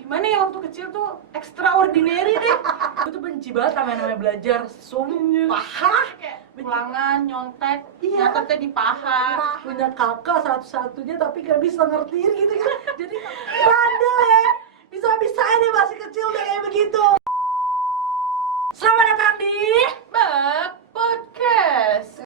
gimana ya, waktu kecil tuh extraordinary deh. Gue tuh benci banget sama yang namanya belajar, sumpah. Kayak ulangan, nyontek, nyatetnya di paha. Punya kakak satu-satunya tapi gak bisa ngertiin gitu. Jadi bandel ya, bisa-bisanya dia masih kecil udah kayak begitu. Selamat datang di Bab Podcast.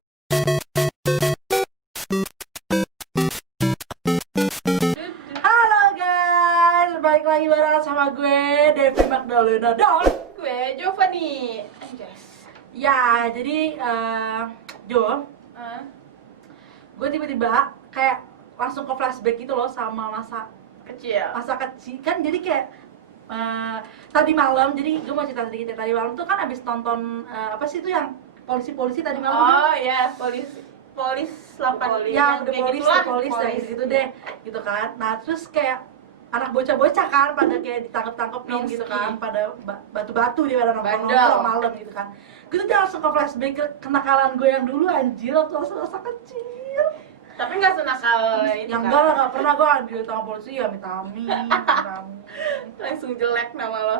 Halo guys, balik lagi bareng sama gue Devi Magdalena dan Gue Giovanni. Anjas. ya, jadi Jo, gue tiba-tiba kayak langsung ke flashback gitu loh sama masa Kecil. kecil kan. Jadi kayak tadi malam, jadi gue mau cerita sedikit ya. Tadi malam tuh kan abis nonton apa sih itu yang polisi-polisi tadi malam tuh? Oh iya, polis 8. Ya udah Kayak polis ya gitu deh gitu kan. Nah terus kayak anak bocah-bocah kan pada kayak ditangkep-tangkepin gitu kan, pada batu-batu dia pada nongkrong malam gitu kan. Gue tuh langsung ke flashback ke kenakalan gue yang dulu anjir waktu masa kecil. Tapi nggak senakal itu Yang kan? enggak pernah gue ditangkap polisi ya minta-amin. Langsung jelek nama lo.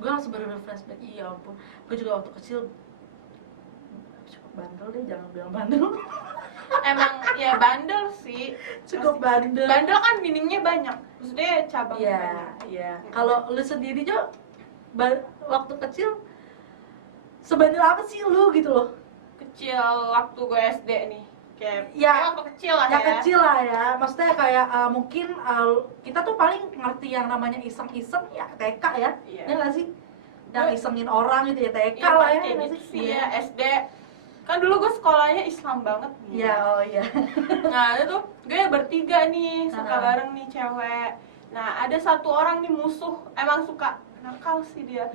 Gue langsung bener-bener flashback. Iya ampun, gue juga waktu kecil cukup bandel deh, jangan bilang bandel. Emang ya bandel sih. Cukup bandel. Bandel kan meaningnya banyak. Maksudnya cabangnya Iya, banyak. iya. Kalau lu sendiri Jo, waktu kecil sebandel apa sih lu gitu loh? Kecil waktu gue SD nih. Kayak Ya, waktu kecil lah ya. ya. Kecil lah ya. Maksudnya kayak mungkin kita tuh paling ngerti yang namanya iseng-iseng ya TK ya. Iya. Ya nggak sih? Yang isengin orang gitu ya TK Iya, lah ya. kayak nggak gitu sih? sih ya. SD kan dulu gue sekolahnya Islam banget nih. Iya, oh iya. Nah itu gue bertiga nih suka Aha. bareng nih cewek. Nah ada satu orang nih musuh, emang suka nakal sih dia.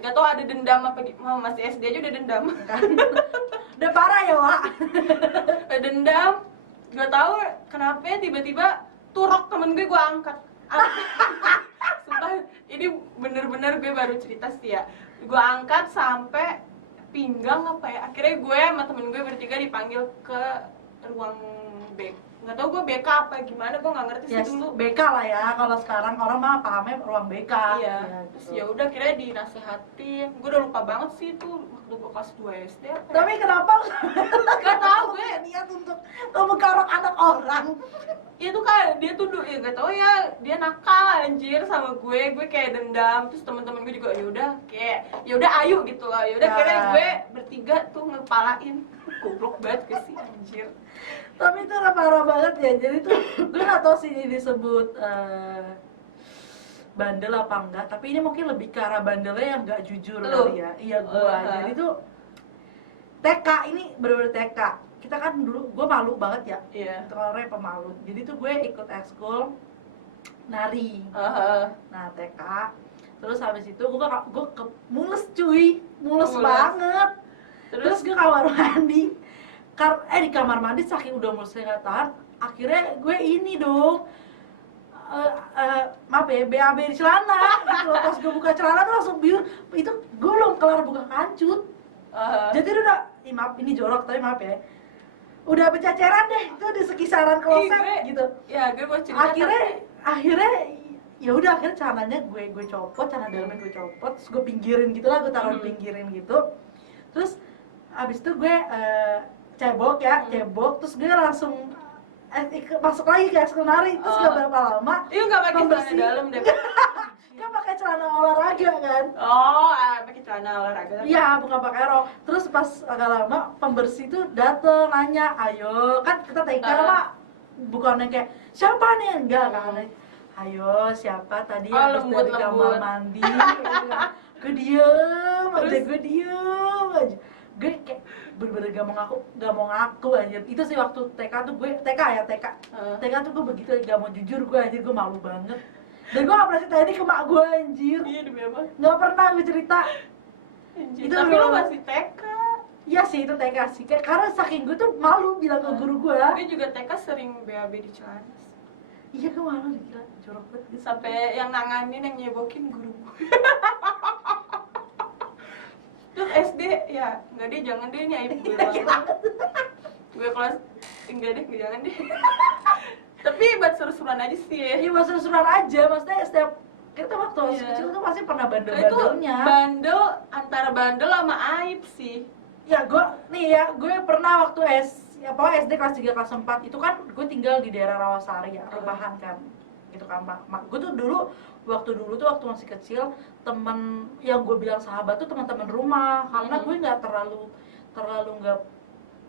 Gak tau ada dendam apa masih SD aja udah dendam. Udah parah ya, Wak. Udah dendam, gak tau kenapa tiba-tiba turok temen gue angkat. Sumpah ini bener-bener gue baru cerita sih ya. Gue angkat sampai pinggang apa ya, akhirnya gue sama temen gue bertiga dipanggil ke ruang BK. Nggak tau gue BK apa gimana, gue nggak ngerti sih dulu. BK lah ya, kalau sekarang orang mah pahamnya ruang BK. Iya, Ya, terus gitu. ya udah akhirnya dinasehatin. Gue udah lupa banget sih itu waktu gue kelas 2 SD apa ya? Tapi kenapa Gak tau gue. niat untuk memengkarok anak orang? Ya tuh kan dia tuh ya gak tau ya, dia nakal anjir sama gue kayak dendam. Terus teman-teman gue juga ya udah ayo gitu lah. Ya udah akhirnya gue bertiga tuh ngepalain. Goblok banget gue sih anjir. Tapi itu parah banget ya. Jadi tuh gue gak tau sih ini disebut bandel apa enggak. Tapi ini mungkin lebih ke arah bandelnya yang gak jujur kali ya. Iya gue. Jadi tuh TK ini bener-bener TK. Kita kan dulu, gue malu banget ya. Iya. Orangnya pemalu. Jadi tuh gue ikut ekskul nari. Nah TK. Terus habis itu gue mules cuy. Mules banget. Terus gue kamar mandi. Di kamar mandi saking udah mulai nggak tahan, akhirnya gue ini dong maaf ya, BAB di celana gitu loh. Pas gue buka celana tuh langsung biru, itu gue belum kelar buka kancut. Jadi udah, maaf ini jorok tapi maaf ya, udah berceceran deh itu di sekisaran kloset gitu. Ya gue mau cerita akhirnya ya udah, akhirnya celananya gue copot, celana dalamnya gue copot, terus gue pinggirin gitu lah, gue taruh pinggirin gitu. Terus abis itu gue cebok, terus gue langsung masuk lagi ke ekskul nari. Terus gak berapa lama nggak pakai celana dalam deh. kan pakai celana olahraga kan. Pakai celana olahraga. Iya, bukan pakai rok. Terus pas agak lama pembersih tuh dateng nanya, ayo kan kita TK mah bukannya kayak siapa nih, enggak kan, ayo siapa tadi habis dari kamar mandi gitu. Gue diem aja, gue kayak bener-bener gak mau ngaku anjir. Itu sih waktu TK tuh gue, TK tuh gue begitu, gak mau jujur gue anjir, gue malu banget. Dan gue gak pernah cerita ini ke mak gue anjir. Iya, demi apa? Gak pernah gue cerita Anjir. itu. Tapi lo masih TK. Iya sih, itu TK sih, karena saking gue tuh malu bilang ke guru gue. Gue juga TK sering BAB di celana. Iya, gue malu, gila, jorok banget gitu. Sampai yang nanganin, yang nyebokin guru gue. Terus SD, ya nggak deh, jangan deh, ini aib gue banget. Gue kelas, enggak deh, jangan deh. Tapi buat seru-seruan aja sih ya. Iya, buat seru-seruan aja, maksudnya setiap Kita waktu Iya. kecil tuh pasti pernah Itu bandel-bandelnya. bandel, antara bandel sama aib sih. Ya gue pernah waktu SD kelas 3 kelas 4 itu kan gue tinggal di daerah Rawasari ya, rumahan kan. Gitu kan, gue tuh waktu dulu tuh waktu masih kecil, temen yang gue bilang sahabat tuh teman-teman rumah, karena gue nggak terlalu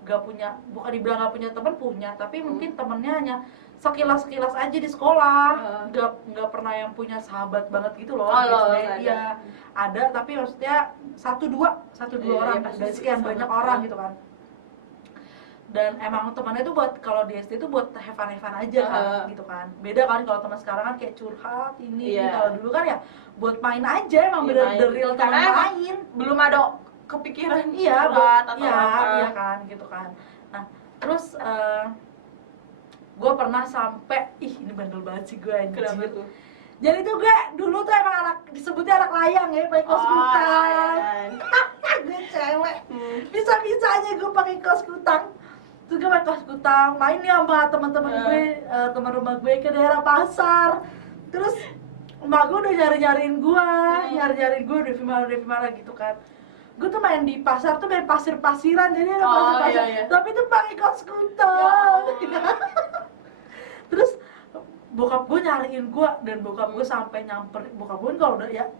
nggak punya, bukan dibilang nggak punya teman, punya, tapi mungkin temennya hanya sekilas aja di sekolah, nggak pernah yang punya sahabat banget gitu loh. Biasanya dia ada, tapi maksudnya satu dua orang dari sekian banyak orang gitu kan. Dan emang temannya tuh buat, kalau di SD tuh buat have fun aja kan, gitu kan. Beda kan kalau teman sekarang kan kayak curhat ini. Kalau dulu kan ya buat main aja, emang bener-bener real teman main. Belum ada kepikiran buat atau iya kan, gitu kan. Nah, terus gue pernah sampai, ini bandel banget sih gue anjir. Kenapa tuh? Jadi tuh gue dulu tuh emang disebutnya anak layang ya, pakai kaos kutang. Gue cewek, bisa-bisanya gue pakai kaos kutang. Terus gue pakai kaos kutang, main nih sama teman-teman gue, teman rumah gue ke daerah pasar. Terus emak gue udah nyariin gue udah mana gitu kan. Gue tuh main di pasar tuh main pasir-pasiran, jadi ada pasir-pasir, tapi tuh pakai kaos kutang. Terus bokap gue nyariin gue, dan bokap gue sampai nyamper. Bokap gue kalau udah ya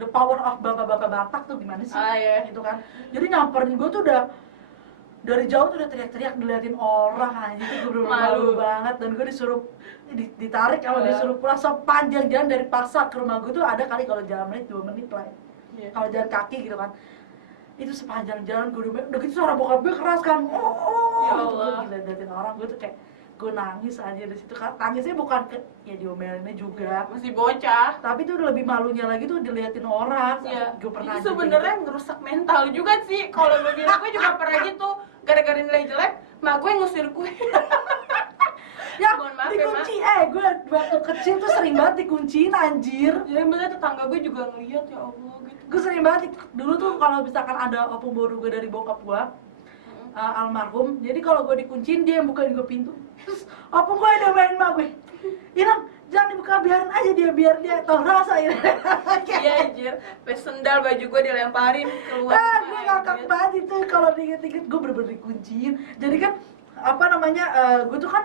the power of bapak-bapak Batak tuh gimana sih, gitu kan. Jadi nyamperin gue tuh udah dari jauh tuh udah teriak-teriak diliatin orang aja, tuh gue malu banget. Dan gue disuruh ditarik, kalau disuruh pulang sepanjang jalan dari pasar ke rumah gue tuh ada kali kalau jalan menit 2 menit lah ya. Kalau jalan kaki gitu kan, itu sepanjang jalan gue udah gitu suara bokap gue keras kan, ya gitu, Allah. gue diliatin orang, gue tuh kayak gue nangis aja di situ kan. Tangisnya bukan ya diomelinnya juga, masih bocah, tapi tuh udah lebih malunya lagi tuh diliatin orang. Gue pernah itu sebenarnya ngerusak mental juga sih. Kalau gue bilang, gue juga pernah gitu, gara-gara nilai jelek, mak gue ngusir gue. Ya, dikunci, gue waktu kecil tuh sering banget dikunciin anjir. Ya bener, tetangga gue juga ngeliat, ya Allah gitu. Gue sering banget, dulu tuh kalau misalkan ada opung baru gue dari bokap gue, almarhum, jadi kalau gue dikunciin dia yang bukain gue pintu. Terus opung gue udah main sama gue, Irang, jangan dibuka, biarin aja dia, biar dia tau rasa ya. Iya anjir, pas sendal baju gue dilemparin keluar. Gue ngakak banget itu kalau diinget-inget, gue bener-bener dikunciin. Jadi kan, gue tuh kan,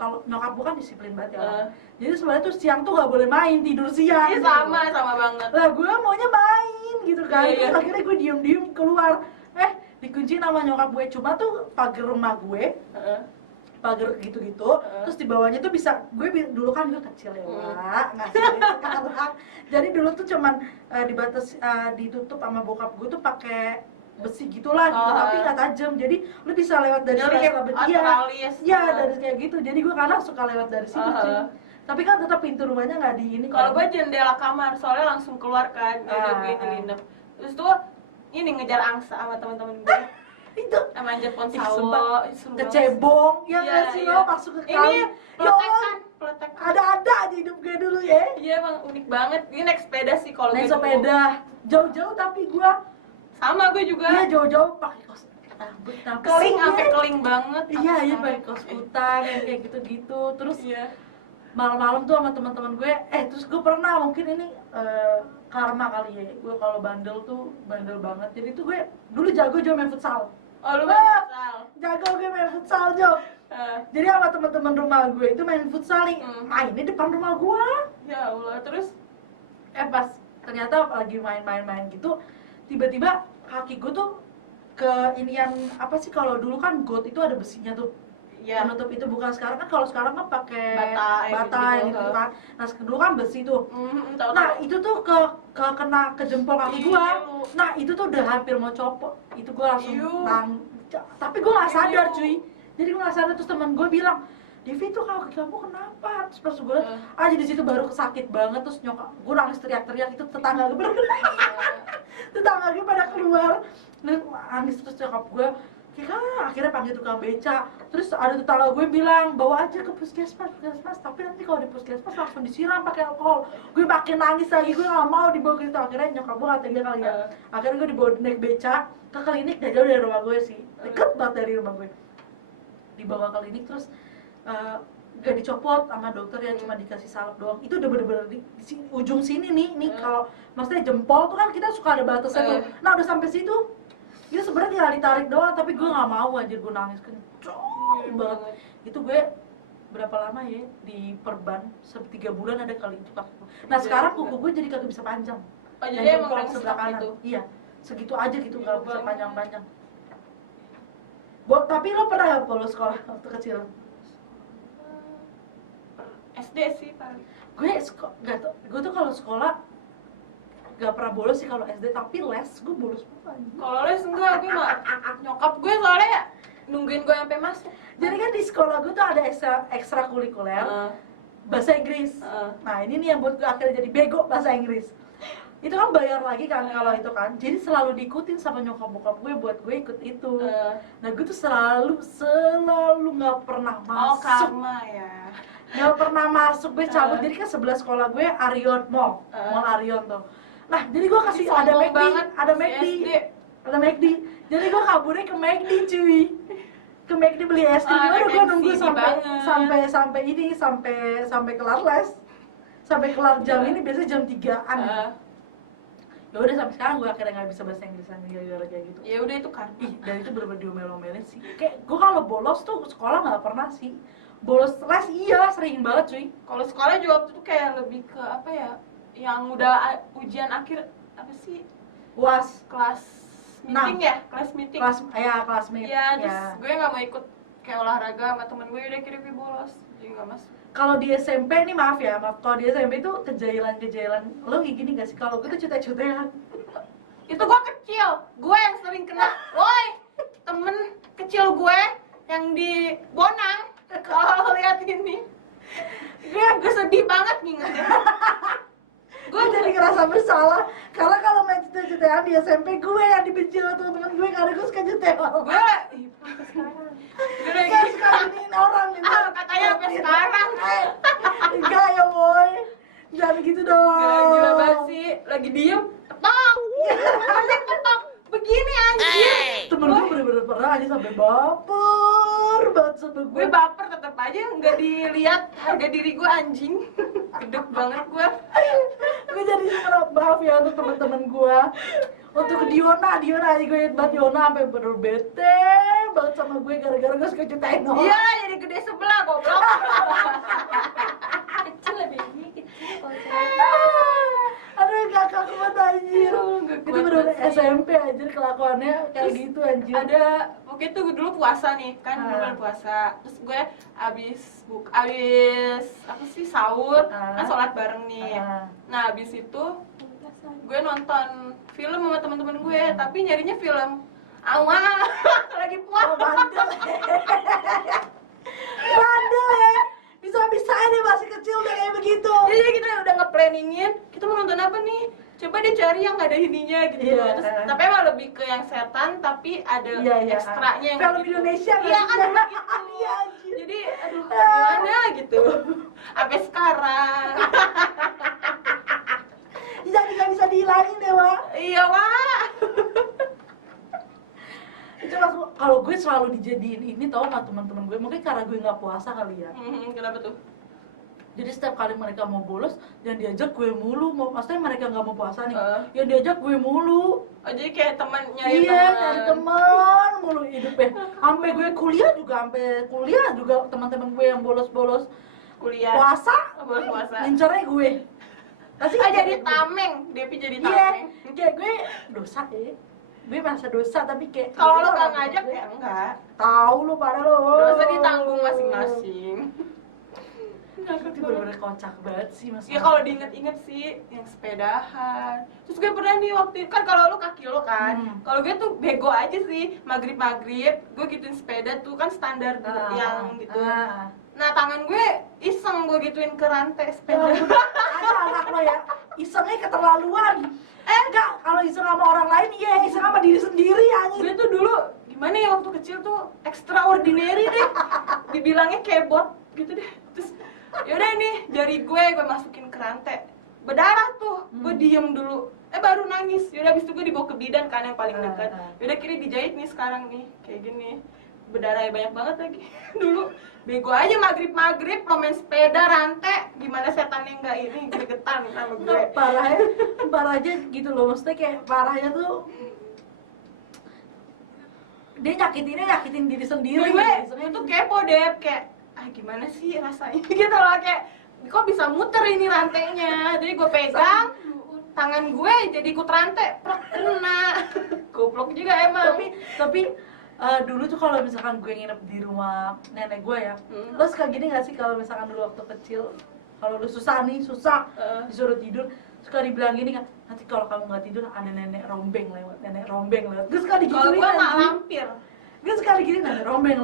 kalau nyokap gue kan disiplin banget ya. Jadi sebenarnya tuh siang tuh gak boleh main, tidur siang. Iya, sama banget. Lah gue maunya main gitu kan. Terus akhirnya gue diem keluar. Dikunciin sama nyokap gue. Cuma tuh pagar rumah gue, pagar gitu-gitu. Terus di bawahnya tuh bisa, dulu kan gue kecil ya, nggak sekarang. Jadi dulu tuh cuman ditutup sama bokap gue tuh pakai besi gitulah gitu, tapi nggak tajam. Jadi lu bisa lewat dari sela-sela besi. Iya, dari kayak gitu. Jadi gue kadang suka lewat dari situ cuy. Tapi kan tetap pintu rumahnya nggak di ini. Kalau gue jendela kamar, soalnya langsung keluar kan, udah gue nyelinap. Terus tuh ini ngejar angsa sama teman-teman gue. Itu manjat pohon sawo, kecebong, ya nggak sih lo masuk ke kali. Peletek. Ada aja hidup gue dulu ya. Iya emang unik banget. Ini naik sepeda sih kalau naik sepeda jauh-jauh, tapi gue sama gue juga. Iya, jauh-jauh pakai kaos rambut keling, sampai keling banget. Iya pakai kaos kutang yang kayak gitu-gitu. Terus malam-malam tuh sama teman-teman gue, terus gue pernah, mungkin ini karma kali ya, gue kalau bandel tuh bandel banget. Jadi tuh gue dulu jago main futsal. Oh, lu main futsal? Jago gue main futsal, Jo. Jadi sama teman-teman rumah gue itu main futsal nih, mainnya depan rumah gue. Ya Allah, terus pas ternyata lagi main-main gitu, tiba-tiba kaki gue tuh ke ini yang apa sih, kalau dulu kan got itu ada besinya tuh. Penutup itu, bukan sekarang kan, kalau sekarang kan pakai bata yang gitu kan. Nah, dulu kan besi tuh. Nah, itu tuh kena ke jempol kaki gua. Nah, itu tuh udah hampir mau copot. Itu gua langsung tapi gua nggak sadar cuy. Jadi gua nggak sadar, terus teman gua bilang, Devi tuh kaki kamu kenapa? Terus pas gue aja di situ baru sakit banget. Terus nyokap gue nangis teriak-teriak, itu tetangga gue tetangga gue pada keluar nangis. Terus nyokap gue akhirnya panggil tukang beca. Terus ada tetangga gue bilang, bawa aja ke puskesmas, tapi nanti kalau di puskesmas langsung disiram pakai alkohol. Gue makin nangis lagi, gue gak mau dibawa ke situ. Akhirnya nyokap gue gak tega kali ya, akhirnya gue dibawa naik beca ke klinik, gak jauh dari rumah gue sih, deket banget dari rumah gue. Dibawa ke klinik, terus gak dicopot sama dokter ya, cuma dikasih salep doang. Itu udah bener-bener di ujung sini nih kalau maksudnya jempol tuh kan kita suka ada batasnya tuh. Nah udah sampai situ, itu sebenarnya tinggal ditarik doang, tapi gue nggak mau anjir, gue nangis kenceng banget. Itu gue berapa lama ya di perban, 3 bulan ada kali itu kaki gue. Nah sekarang kuku gue jadi kagak bisa panjang. Oh, yang jadi emang jempol udah sebelah stuck kanan. gitu? Iya, segitu aja gitu kalau bisa Banget. panjang-panjang. Tapi lo pernah gak bolos sekolah waktu kecil? SD sih paling. Gue tuh kalau sekolah gak pernah bolos sih kalau SD, tapi les gue bolos banget. Kalau les enggak, gue mah nyokap gue soalnya nungguin gue sampai masuk. Jadi kan di sekolah gue tuh ada ekstrakurikuler bahasa Inggris. Nah ini nih yang buat gue akhirnya jadi bego bahasa Inggris. Itu kan bayar lagi kan kalau itu kan. Jadi selalu diikutin sama nyokap bokap gue buat gue ikut itu. Nah gue tuh selalu nggak pernah Oh, masuk. karma ya. Nggak pernah masuk, gue cabut. Jadi kan sebelah sekolah gue Arion Mall Arion tuh. Nah jadi gue kasih Ih, ada sombong McD, banget, ada si McD, SD. ada McD. Jadi gue kaburnya ke McD cuy. Ke McD beli es krim. Udah gue nunggu sampai kelar les, sampai kelar jam ini biasanya jam 3-an. Ya udah sampai sekarang gue akhirnya nggak bisa bahasa Inggris lagi gara-gara kayak gitu. Ya udah itu kan. Ih, dan itu bener-bener diomel-omelin sih. Kayak gue kalau bolos tuh sekolah nggak pernah sih. Bolos les iya sering banget cuy. Kalau sekolah juga waktu itu kayak lebih ke apa ya? Yang udah ujian akhir apa sih? UAS, Kelas meeting ya? Kelas meeting. kelas meet. Iya, terus gue nggak mau ikut kayak olahraga sama temen gue, udah kirim bolos. Jadi nggak masuk. Kalau di SMP ini maaf kalau di SMP itu kejailan lo kayak gini gak sih? Kalau gue tuh cutek-cutekan. Itu gue kecil, gue yang sering kena. Woi, temen kecil gue yang di Bonang. Kalau lihat ini, gue sedih banget ngingetnya. Gue jadi ngerasa bersalah karena kalau main cutek-cutekan di SMP gue yang dibenci sama temen-temen gue karena gue suka jutek. Gue, sekarang. Gue Gak suka giniin orang gitu. katanya sampai sekarang. Enggak ya boy, jangan gitu dong. Gila banget sih, lagi diem, ketok. Anjing ketok, begini anjir. Temen gue bener-bener pernah aja sampai baper banget sama gue. Gue baper tetep aja, nggak dilihat harga diri gue anjing. Gedek banget gue. Gue jadi maaf ya untuk temen-temen gue. Untuk Diona aja gue inget banget Diona sampai bener bete banget sama gue gara-gara gue suka jutain orang. Iya, jadi gede sebelah goblok. Kecil lebih kecil Aduh kakak kuat anjir. Nggak Itu kuat bener-bener banget sih. SMP anjir kelakuannya kayak Terus gitu anjir. Ada, waktu itu gue dulu puasa nih, kan bulan puasa. Terus gue abis apa sih sahur, kan sholat bareng nih. Nah abis itu gue nonton film sama teman-teman gue, tapi nyarinya film awal lagi puasa. Bandel bandel ya, bisa-bisanya masih kecil udah kayak begitu. Jadi kita udah nge-planningin, kita mau nonton apa nih? Coba deh cari yang gak ada ininya gitu. Iya. Terus, tapi emang lebih ke yang setan, tapi ada ekstranya yang film begitu. Indonesia Iya kan gitu. begitu. Iya anjir. Jadi aduh gimana gitu. Sampai sekarang. Jadi gak bisa dihilangin deh Wak. Iya wah. Itu langsung, kalau gue selalu dijadiin ini tau gak teman-teman gue, mungkin karena gue nggak puasa kali ya. Kenapa tuh? Jadi setiap kali mereka mau bolos, yang diajak gue mulu. Maksudnya mereka nggak mau puasa nih, yang diajak gue mulu. Oh jadi kayak teman nyari Iya, teman. nyari teman mulu hidupnya. Sampai gue kuliah juga teman-teman gue yang bolos-bolos Kuliah. puasa, Bolos puasa. ngincernya gue. Pasti Jadi tameng, Devi jadi Iya, tameng. kayak gue dosa ya. Gue merasa dosa tapi kayak Kalau lo gak ngajak ya enggak. tahu lu pada lo. Dosa ditanggung masing-masing. Itu bener-bener kocak banget sih mas. Ya kalau diinget-inget sih yang sepedahan. Terus gue pernah nih waktu kan kalau lu kaki lo kan. Kalau gue tuh bego aja sih, maghrib gue gituin sepeda tuh kan standar yang gitu. Nah tangan gue iseng gue gituin ke rantai sepeda. Ada anak lo ya, isengnya keterlaluan. Enggak, kalau iseng sama orang lain iya, iseng sama diri sendiri anjir. Gue tuh dulu gimana ya waktu kecil tuh extraordinary deh. Dibilangnya kebot gitu deh. Terus yaudah nih jari gue masukin ke rantai. Berdarah tuh, gue diem dulu. Baru nangis. Yaudah abis itu gue dibawa ke bidan kan yang paling dekat. Yaudah kira dijahit nih sekarang nih, kayak gini. berdarah banyak banget lagi. Dulu bego aja maghrib lo main sepeda rantai, gimana setannya nggak ini gregetan sama gue. Nggak, parahnya gitu loh, maksudnya kayak parahnya tuh dia nyakitin diri sendiri. Gue tuh kepo deh, kayak gimana sih rasanya gitu loh, kayak kok bisa muter ini rantainya. Jadi gue pegang tangan gue jadi ikut rantai, plak, kena. Goblok juga emang. Tapi dulu tuh kalau misalkan gue nginep di rumah nenek gue ya, lo suka gini gak sih kalau misalkan dulu waktu kecil, kalau lu susah disuruh tidur, suka dibilang gini kan, nanti kalau kamu nggak tidur ada nenek rombeng lewat. Gue suka digituin. Kalau gue nggak lampir. Gue sekali gini nenek rombeng.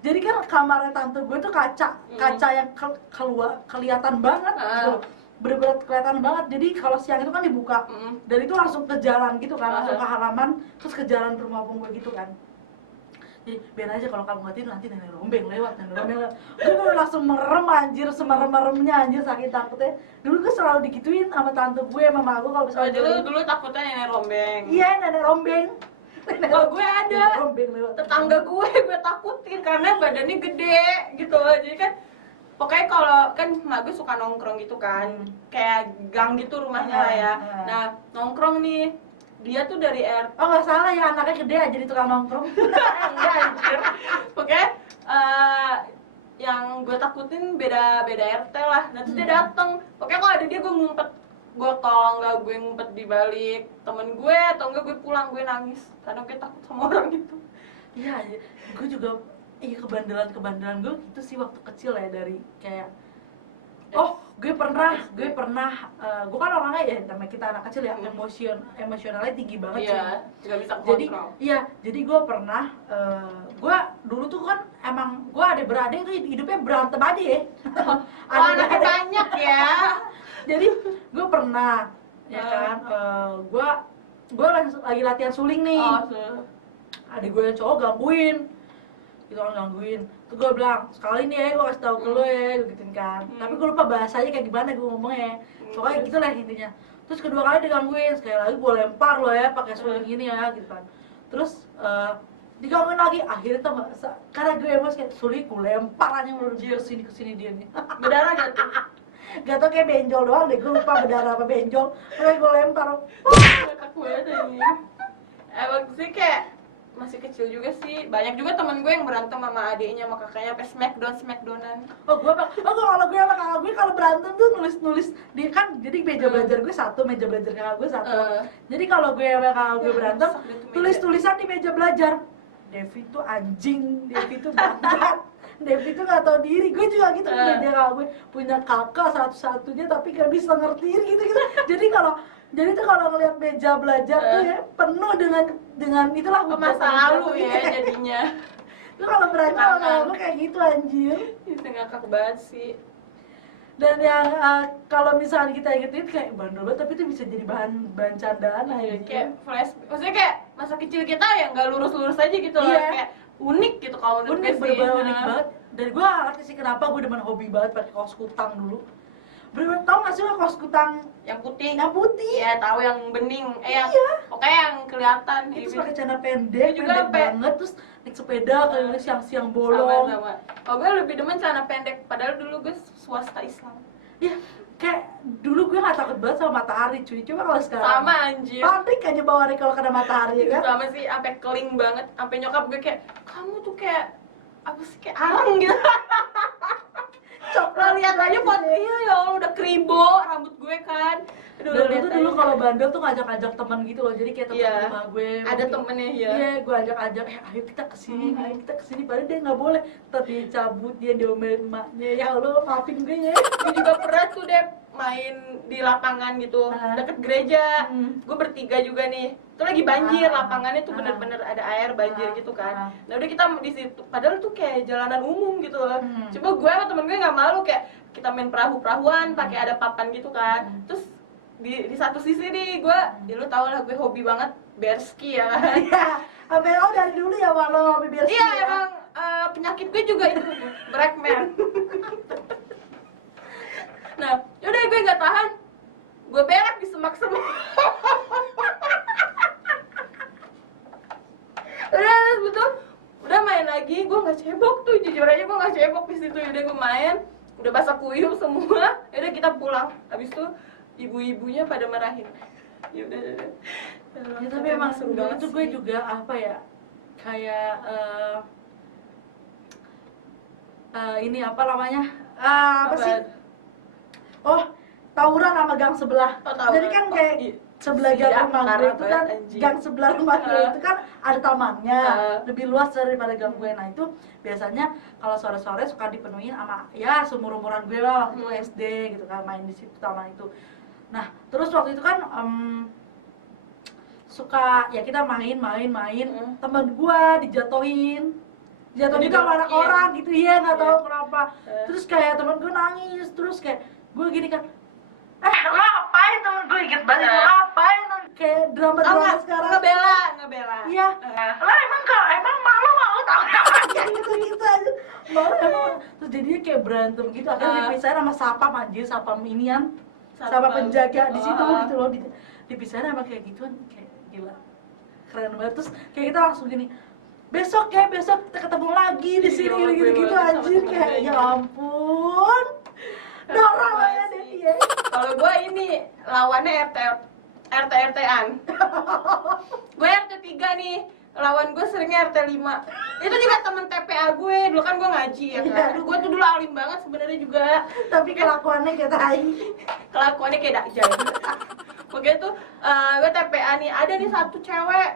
Jadi kan kamarnya tante gue tuh kaca yang keluar kelihatan banget gitu. Bener-bener kelihatan banget. Jadi kalau siang itu kan dibuka, dan itu langsung ke jalan gitu kan, langsung ke halaman, terus ke jalan rumah opung gue gitu kan. Jadi biar aja kalau kamu nggak tidur nanti nenek rombeng lewat. Gue langsung merem anjir, semerem-meremnya anjir, saking takutnya. Dulu gue selalu digituin sama tante gue, mama gue kalau misalnya dulu takutnya nenek rombeng. Iya, nenek rombeng. Kalau gue ada tetangga gue takutin karena badannya gede gitu loh. Jadi kan pokoknya kalau kan mak gue suka nongkrong gitu kan, kayak gang gitu rumahnya lah ya. Nah nongkrong nih, dia tuh dari RT. Oh nggak salah ya, anaknya gede aja jadi tukang nongkrong. Enggak anjir. Pokoknya yang gue takutin beda RT lah. Nanti dia dateng, pokoknya kalau ada dia gue ngumpet. Kalau nggak gue ngumpet di balik temen gue, atau enggak gue pulang gue nangis karena gue takut sama orang gitu. Iya, gue juga kebandelan gue gitu sih waktu kecil ya, dari kayak gue pernah gue kan orangnya ya, namanya kita anak kecil ya, emosionalnya tinggi banget. Iya, nggak bisa kontrol. Jadi gue pernah gue dulu tuh kan emang gue adik-beradik tuh hidupnya berantem aja ya. Anaknya banyak ya. Jadi gue pernah ya kan, gue lagi latihan suling nih. Adik gue yang cowok gangguin tuh, gue bilang sekali nih ya gue kasih tau ke lo ya, gue gituin kan. Tapi gue lupa bahasanya kayak gimana gue ngomongnya, pokoknya gitu lah intinya. Terus kedua kali dia gangguin, sekali lagi gue lempar lo ya pakai suling ini ya gitu kan. Terus digangguin lagi, akhirnya tuh karena gue emosi kayak suling gue lempar aja ke sini dia nih. Berdarah gak tuh? Gak tau, kayak benjol doang deh, gue lupa berdarah apa benjol. Terus gue lempar. Kaku banget ini. Emang sih kayak masih kecil juga sih, banyak juga temen gue yang berantem sama adiknya sama kakaknya sampai smackdownan. Kalau gue sama kakak gue kalau berantem tuh nulis di kan, jadi meja belajar gue satu, meja belajar kakak gue satu. Jadi kalau gue sama kakak gue berantem, tulisan di meja belajar. Devi tuh anjing, Devi tuh bangsat, Devi tuh gak tau diri. Gue juga gitu, meja kakak gue punya kakak satu-satunya tapi gak bisa ngertiin gitu. Jadi tuh kalau ngeliat meja belajar tuh ya penuh dengan itulah masa lalu ya jadinya. Tuh kalau berantem sama kayak gitu anjir. Itu ngakak banget sih. Dan yang kalau misalnya kita ingetin kayak bandel banget, tapi itu bisa jadi bahan candaan aja. Kayak flash, maksudnya kayak masa kecil kita yang nggak lurus aja gitu loh. Kayak unik gitu kalau menurut gue sih. Bener-bener unik banget. Dan gue gak ngerti sih kenapa gue demen hobi banget pakai kaos kutang dulu. Bener-bener tau gak sih lo kaos kutang yang putih? Yang putih. Iya, tahu yang bening. Pokoknya yang kelihatan. Terus pakai celana pendek banget, terus naik sepeda keliling siang-siang bolong. Sama. Kalau gue lebih demen celana pendek, padahal dulu gue swasta Islam. Iya, kayak dulu gue gak takut banget sama matahari cuy. Coba kalau sekarang sama anjir. panik aja bawaannya kalau kena matahari ya kan. Sama sih, sampai keling banget. Sampai nyokap gue kayak, kamu tuh kayak apa sih, kayak arang gitu. Coklat lihat aja foto, iya ya Allah udah kribo rambut gue kan. Dan itu dulu kalau bandel tuh ngajak-ngajak teman gitu loh, jadi kayak temen rumah gue ada temennya ya. Iya, gue ajak-ajak, ayo kita kesini, padahal dia nggak boleh, tapi cabut dia diomelin emaknya. Ya Allah, maafin gue ya. Gue juga pernah tuh deh main di lapangan gitu, deket gereja. Gue bertiga juga nih. Itu lagi banjir, lapangannya tuh bener-bener ada air banjir gitu kan. Nah udah kita di situ, padahal tuh kayak jalanan umum gitu loh. Coba gue sama temen gue nggak malu, kayak kita main perahu-perahuan pakai ada papan gitu kan. Terus di satu sisi nih gue, ya lu tau lah gue hobi banget berski ya kan. Iya, sampai lo dari dulu ya walau hobi berski. Iya emang penyakit gue juga itu Brackman. Nah yaudah gue nggak tahan, gue berak di semak-semak. Udah main lagi main, udah basah kuyup semua, yaudah kita pulang. Habis itu ibu-ibunya pada marahin. Ya udah. Ya tapi emang seru dulu banget tuh gue sih. juga apa ya, kayak ini apa namanya, apa sih, oh tawuran sama gang sebelah. Oh, tawuran. Jadi kan kayak iya. sebelah Iya, gang rumah gue parah itu kan, banget, anjing. gang sebelah rumah gue itu kan ada tamannya, lebih luas daripada gang gue. Hmm. Nah itu biasanya kalau sore-sore suka dipenuhin sama ya seumur-umuran gue lah, waktu SD gitu kan, main di situ taman itu. Nah terus waktu itu kan suka ya kita main, teman gue dijatuhin juga sama anak Dijodohin. orang gitu, iya nggak tahu Iya. kenapa. Terus kayak temen gue nangis, terus kayak gue gini kan, lo ngapain, temen gue inget banget, lo ngapain, kayak drama sekarang. Ngebela. Iya, lo emang malu mau tau kayak gitu aja. Malu emang, terus jadinya kayak berantem gitu. Akhirnya dipisahin sama sapam anjir, sapam inian, sama penjaga di situ gitu loh. Dipisahin sama kayak gituan, kayak gila, keren banget. Terus kayak kita langsung gini, besok kita ketemu lagi di sini gitu anjir, kayak ya ampun, dorong lah ya Devi ya. Kalau gue ini lawannya RT-an. Gue RT 3 nih, lawan gue seringnya RT 5. Itu juga temen TPA gue, dulu kan gue ngaji ya kan. Aduh, gue tuh dulu alim banget sebenarnya juga. Tapi kelakuannya kayak tai. Kelakuannya kayak dakjal. Pokoknya tuh gue TPA nih, ada nih satu cewek,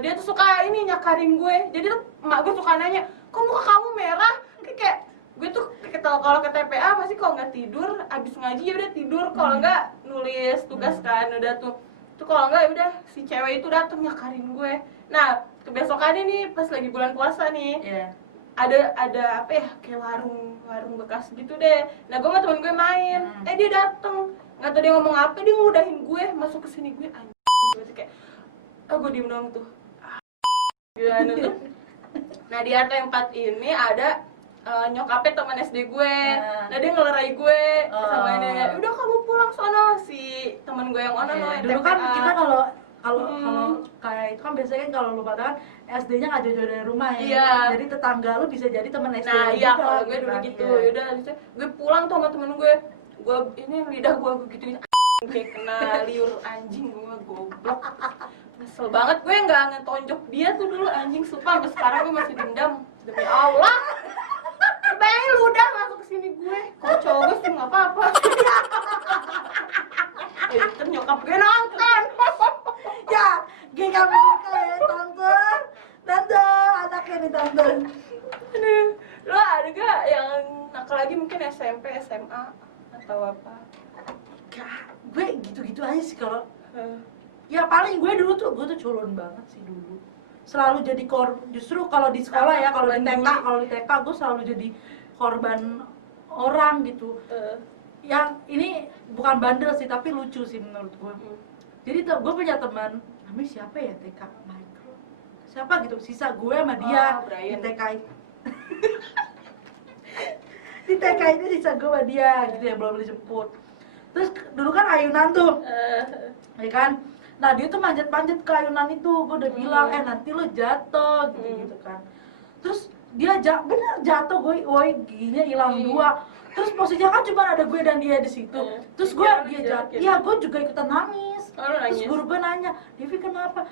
dia tuh suka ini nyakarin gue. Jadi tuh emak gue suka nanya, kok muka kamu merah? Kayak gue tuh kalau ke TPA pasti kalau nggak tidur abis ngaji ya udah tidur, kalau nggak nulis tugas kan udah tuh kalau nggak ya udah si cewek itu dateng nyakarin gue. Nah kebesokannya nih pas lagi bulan puasa nih, ada apa ya, kayak warung bekas gitu deh. Nah gue sama temen gue main, dia dateng, nggak tahu dia ngomong apa, dia ngeludahin gue masuk ke sini. Gue anjing, gue tuh kayak gue diem dong tuh. Gimana tuh. Nah di RT 4 ini ada nyokapnya teman SD gue. Nah dia ngelerai gue sama ini, udah kamu pulang sono, si teman gue yang ono dulu kan kita kalau kayak itu kan biasanya kan kalau lu pada kan SD-nya nggak jauh-jauh dari rumah ya. Iya. Jadi tetangga lu bisa jadi teman SD. Nah iya, kalau gue dulu kan. gitu. Iya. Yaudah gue pulang tuh sama temen gue ini lidah gue gituin kayak kena liur anjing, gue goblok. Kesel banget, gue nggak ngetonjok dia tuh dulu anjing, sumpah sampai sekarang gue masih dendam. Demi Allah. Bayangin lu udah masuk kesini gue, kalau cowok gue sih nggak apa-apa. Itu nyokap gue nonton. Ya, geng kamu suka ya, tante, anaknya nih tante. Lo ada gak yang nakal lagi mungkin SMP, SMA atau apa? Gue gitu-gitu aja sih kalau. Ya paling gue dulu tuh culun banget sih dulu. Selalu jadi justru kalau di sekolah ya, kalau di TK gue selalu jadi korban orang gitu. Yang ini bukan bandel sih, tapi lucu sih menurut gue. Jadi gue punya teman, namanya siapa ya, TK Micro, siapa gitu, sisa gue sama dia di TK di TK itu sisa gue sama dia gitu ya, belum dijemput. Terus dulu kan ayunan tuh, ya kan. Nah dia tuh manjat-manjat ke ayunan itu, gue udah bilang nanti lo jatuh gitu kan. Terus dia bener jatuh, woi giginya hilang 2. Terus posisinya kan cuma ada gue dan dia di situ. Terus dia jatuh, iya gue juga ikutan nangis. Terus guru gue nanya, Devi kenapa?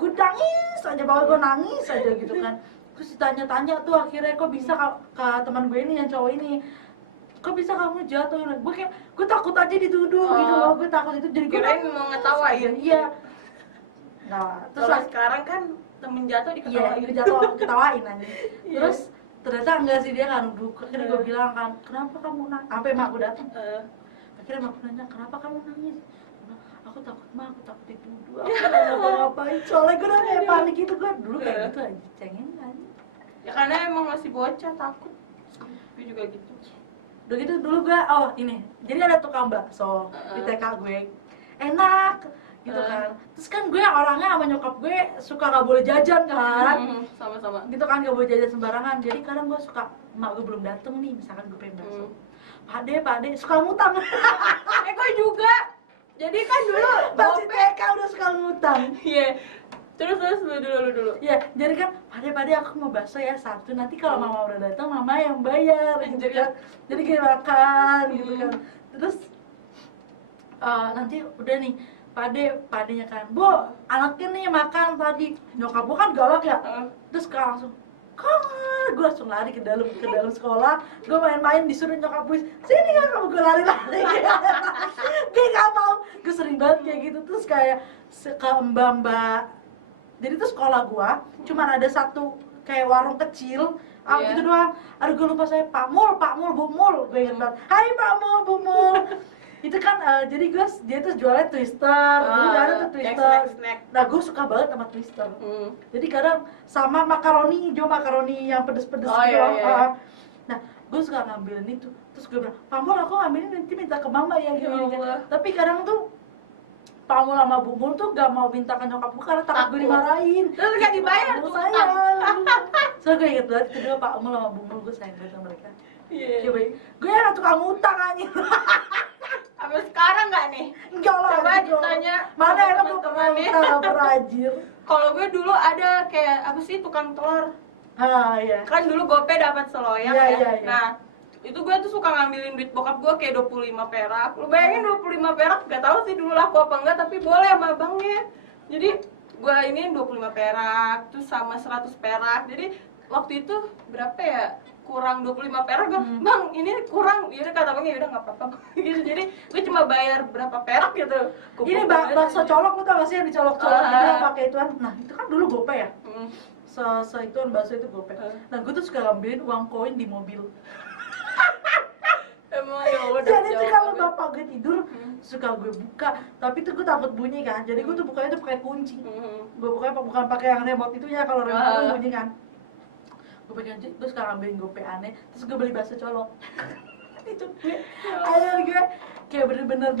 Gue nangis aja, bahwa gue nangis aja gitu kan. Terus ditanya-tanya tuh akhirnya, kok bisa ke teman gue ini yang cowok ini, kok bisa kamu jatuh? Gue takut aja dituduh gitu loh, gue takut itu. Jadi gue mau ngetawain. Iya. Nah terus sekarang kan temen jatuh diketawain. Iya, ketawain aja. Terus ternyata enggak sih, dia nggak nuduh. Akhirnya gue bilang kan, kenapa kamu nangis? Sampai mak gue datang. Akhirnya mak gue nanya, kenapa kamu nangis? Aku takut mak, aku takut dituduh. Aku nggak ngapa-ngapain. Soalnya gue udah kayak panik gitu, gue dulu kayak gitu aja, cengeng aja. Ya karena emang masih bocah, takut. Gue juga gitu. Udah gitu dulu gue, ini, jadi ada tukang bakso di TK gue, enak gitu kan. Terus kan gue orangnya sama nyokap gue suka nggak boleh jajan kan, sama-sama gitu kan, nggak boleh jajan sembarangan. Jadi kadang gue suka, emak gue belum dateng nih, misalkan gue pengen bakso, Pak De suka ngutang. Gue juga. Jadi kan dulu masih TK udah suka ngutang. Iya. Terus lu dulu. Iya, jadi kan Pade aku mau bakso ya satu, nanti kalau mama udah datang mama yang bayar gitu kan. Jadi kayak makan gitu kan. Terus nanti udah nih padenya kan, Bu, anaknya nih makan tadi. Nyokap gua kan galak ya. Terus langsung gue langsung lari ke dalam sekolah. Gue main-main disuruh nyokap gue, sini kan kamu, gue lari dia gak mau. Gue sering banget kayak gitu. Terus kayak ke mbak, jadi tuh sekolah gue cuman ada satu kayak warung kecil gitu doang. Aduh gue lupa, saya Pak Mul, Bu Mul, gue inget banget. Hai Pak Mul, Bu Mul. Itu kan jadi dia tuh jualnya Twister, dulu ada tuh Twister. Nah gue suka banget sama Twister. Jadi kadang sama makaroni yang pedes-pedes gitu. Nah gue suka ngambilin itu. Terus gue bilang, Pamul aku ngambilin nanti minta ke mama ya gini. Tapi kadang tuh Pamul sama Bu Mul tuh gak mau minta ke nyokap gue karena takut gue dimarahin. Terus gak dibayar tuh. So gue inget banget kedua Pak Mul sama Bu Mul, gue sayang banget sama mereka. Coba gue yang tukang utang aja. Sampai sekarang nggak nih? Enggak lah. Coba ditanya mana enak tuh perajir. Kalau gue dulu ada kayak apa sih, tukang telur. Iya. Kan dulu Gope dapat seloyang Iya. Nah, itu gue tuh suka ngambilin duit bokap gue kayak 25 perak. Lu bayangin 25 perak, gak tahu sih dulu laku apa enggak, tapi boleh sama abangnya. Jadi gue ini 25 perak, terus sama 100 perak. Jadi waktu itu berapa ya? Kurang 25 perak, Bang, ini kurang. Yaudah kata abangnya, yaudah nggak apa-apa gitu. Jadi gue cuma bayar berapa perak gitu. Ini bakso colok, lu tau gak sih yang dicolok-colok gitu pakai ituan. Nah itu kan dulu Gope ya. Ituan bakso itu Gope. Nah gue tuh suka ngambilin uang koin di mobil. Emang ya udah. Jadi tuh kalau bapak gue tidur suka gue buka, tapi tuh gue takut bunyi kan. Jadi gue tuh bukanya tuh pakai kunci. Gue bukanya bukan pakai yang remote itu ya, kalau remote itu bunyi kan. Gue pengen kunci, terus sekarang ambilin Gope aneh, terus gue beli bakso colok. Itu gue, gue kayak bener-bener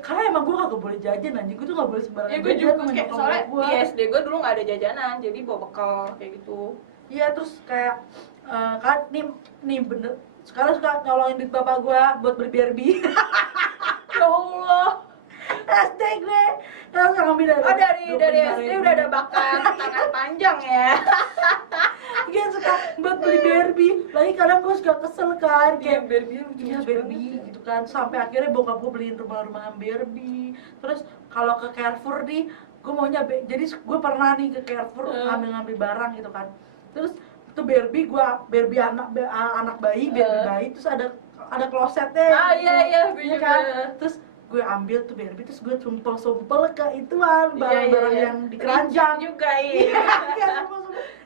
karena emang gue gak boleh jajan anjing, gue tuh gak boleh sembarangan jajan. Gue juga kayak, soalnya di SD gue dulu gak ada jajanan, jadi bawa bekal kayak gitu. Iya, terus kayak kan nih bener, sekarang suka nyolongin duit bapak gue buat beli BRB. Ya Allah. SD gue, terus ngambil dari SD udah ada bakat tangan panjang ya. Gue suka buat beli BRB, lagi kadang gue suka kesel kan kayak BRB gitu kan, sampai akhirnya bokap gue beliin rumah-rumahan BRB. Terus kalau ke Carrefour nih, gue maunya jadi gue pernah nih ke Carrefour ngambil barang gitu kan. Terus itu BRB anak bayi, BRB bayi, terus ada klosetnya. Iya kan. Terus gue ambil tuh BRB, terus gue sumpel ke ituan barang-barang yang di keranjang juga.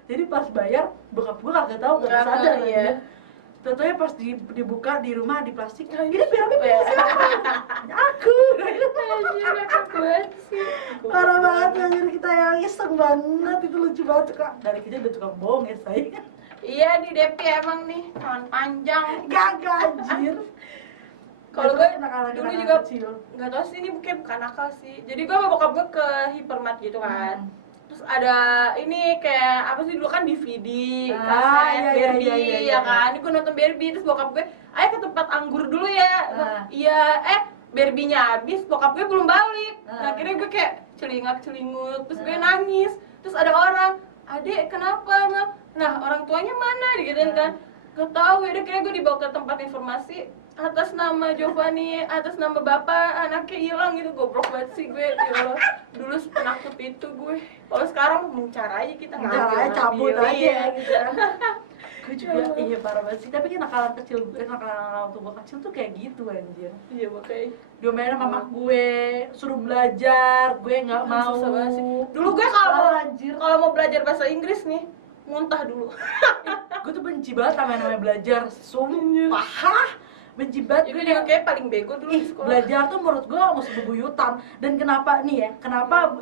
Jadi pas bayar bokap gue kagak tahu, kagak sadar ya. Tentunya pas dibuka di rumah di plastik, ini BRB aku. Parah banget anjir, kita yang iseng banget, itu lucu banget Kak. Dari kecil udah tukang bohong ya saya. Iya nih Depi emang nih tangan panjang. Gagak anjir. Kalau gue dulu juga nggak tahu sih, ini bukan nakal sih. Jadi gue sama bokap gue ke hypermart gitu kan. Terus ada ini kayak apa sih dulu kan DVD, kaset Barbie ya kan. Ini gue nonton Barbie, terus bokap gue, ayo ke tempat anggur dulu ya. Iya, Barbie-nya habis, bokap gue belum balik. Nah, akhirnya gue kayak celingak-celingut, terus gue nangis. Terus ada orang, Adek kenapa? Nah, orang tuanya mana? Gitu kan. Gak tahu ya, udah kira gue dibawa ke tempat informasi. Atas nama Giovanni, atas nama bapak, anaknya hilang gitu. Goblok banget sih gue, ya dulu penakut itu gue. Kalau sekarang mencar aja kita, ngambil cabut aja gitu kan. Gue juga, iya parah banget sih. Tapi kan nakalan waktu gue kecil tuh kayak gitu anjir. Iya makanya diomelin sama mak gue, suruh belajar, gue gak mau. Dulu gue kalau mau belajar bahasa Inggris nih, muntah dulu. Gue tuh benci banget sama yang namanya belajar, sumpah. Benci banget gue juga kayak paling bego dulu di sekolah. Belajar tuh menurut gue mesti bebuyutan. Dan kenapa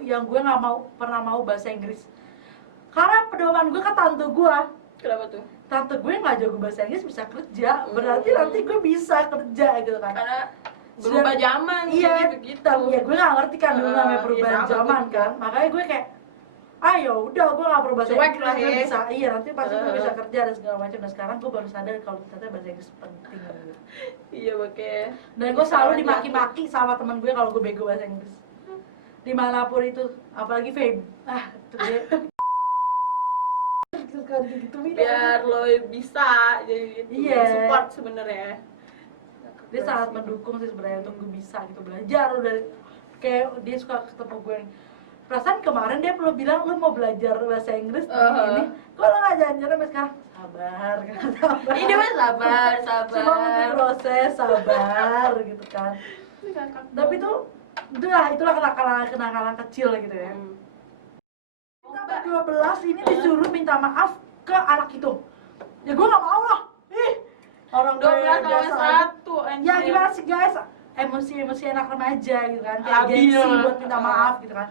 yang gue gak pernah mau bahasa Inggris, karena pedoman gue ke tante gue. Kenapa tuh? Tante gue gak jago bahasa Inggris bisa kerja, berarti nanti gue bisa kerja gitu kan. Karena berubah zaman. Iya begitu. Ya gue gak ngerti kan dulu namanya perubahan zaman kan. Makanya gue kayak udah gue gak perlu bahasa Inggris lah, bisa. Iya nanti pasti gue bisa kerja dan segala macam. Dan sekarang gue baru sadar kalau ternyata bahasa Inggris penting gitu. Iya makanya. Dan gue selalu dimaki-maki sama temen gue kalau gue bego bahasa Inggris. Dimanapun itu, apalagi Feb. Itu dia. kan digituin. biar lo bisa jadi Iya. support sebenarnya. Dia sangat mendukung sih sebenarnya untuk gue bisa gitu belajar udah kayak dia suka ketemu gue. Perasaan kemarin dia perlu bilang lu mau belajar bahasa Inggris ini, kok lo nggak jalan-jalan sampai sekarang? Sabar, kan sabar. Ini mah sabar, Semua butuh proses, sabar gitu kan. Tapi itulah kenakalan kecil gitu ya. Kita ber-12 ini disuruh minta maaf ke anak itu. Ya gue nggak mau lah. Ih, orang 12 sama biasa aja. 1 anjir. Ya gimana sih guys, emosi anak remaja gitu kan, kayak Labil. gengsi buat minta maaf gitu kan.